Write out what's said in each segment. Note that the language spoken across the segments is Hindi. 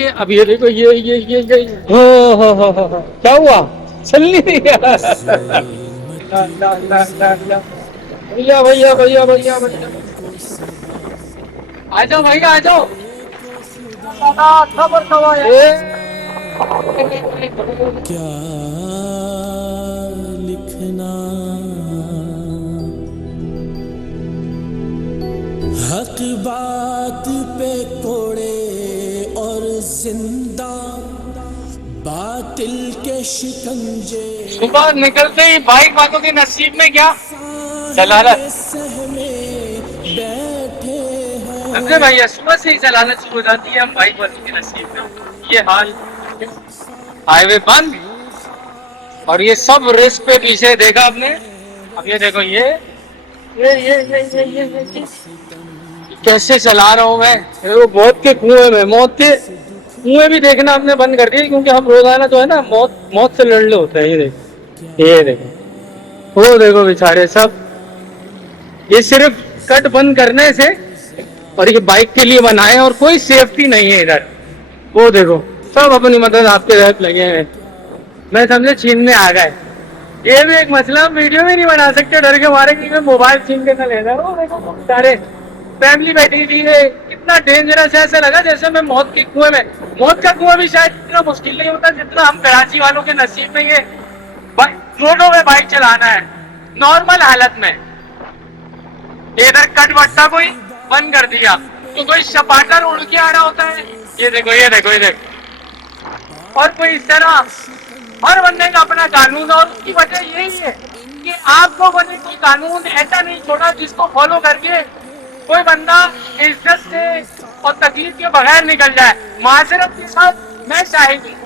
कि अब ये देखो ये हो क्या हुआ, चल नहीं रहा। ला, ला, ला, ला, ला। भैया भैया भैया भैया भैया आ जाओ भैया आ जाओ। खबर खबर क्या लिखना, हक बात पे कोड़े और जिंदा बातिल के शिकंजे। सुबह निकलते ही बाइक वालों के नसीब में क्या जलालत। सहमे बैठे समझे हैं। भैया, सुबह से ही जलालत शुरू हो जाती है हम बाइक वालों के नसीब में। ये हाल, हाईवे बंद और ये सब रिस्क पे पीछे देखा आपने। अब ये देखो ये कैसे चला रहा हूँ मैं। वो मौत के कुएं में, मौत के कुएं भी देखना हमने बंद कर दिए, क्योंकि हम रोजाना जो है ना मौत से लड़ने होते हैं। ये देखो वो देखो बेचारे सब, ये सिर्फ कट बंद करने से, और ये बाइक के लिए बनाए और कोई सेफ्टी नहीं है इधर। वो देखो सब अपनी मदद आपके तहत लगे हैं। मैं समझे छीन में आ गए। ये भी एक मसला, हम वीडियो भी नहीं बना सकते डर के मारे कि मैं मोबाइल छीन के न ले जाए। वो देखो बेचारे फैमिली बैठी थी है। कितना डेंजरस है, ऐसा लगा जैसे मैं मौत के कुएं में। मौत का कुआं भी शायद इतना मुश्किल नहीं होता जितना हम कराची वालों के नसीब में ये रोडों में बाइक चलाना है नॉर्मल हालत में। इधर कट बट्टा कोई बंद कर दिया तो कोई सपाटर उड़ के आ रहा होता है। ये देखो ये देखो ये देखो, और कोई इस तरह हर बंदे का अपना कानून, और उसकी वजह यही है कि आप लोगों ने कोई कानून ऐसा नहीं छोड़ा जिसको फॉलो करके कोई बंदा इज्जत से और तकलीफ के बगैर निकल जाए। माजरत के साथ मैं शाहिद हूँ।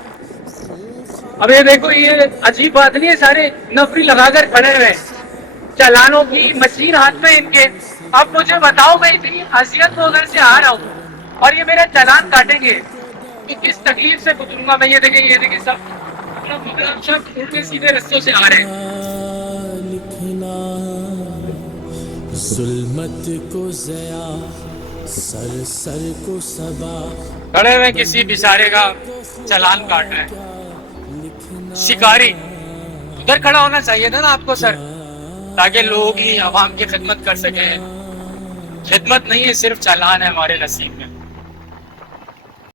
अब ये देखो ये अजीब बात नहीं है, सारे नफरी लगाकर खड़े हुए, चालानों की मशीन हाथ में इनके। अब मुझे बताओ, मैं इतनी असियत में उधर से आ रहा हूँ और ये मेरा चालान काटेंगे तो किस तकलीफ से गुजरूंगा मैं। ये देखे सब अपना सीधे रस्तों से आ रहे हैं। लिखना जुल्मत को जया, सर सर को सबा। खड़े हुए किसी बेचारे का चालान काट रहे हैं शिकारी। उधर खड़ा होना चाहिए था ना आपको सर, ताकि लोग ही आवाम की खिदमत कर सके। खिदमत नहीं है, सिर्फ चालान है हमारे नसीब में।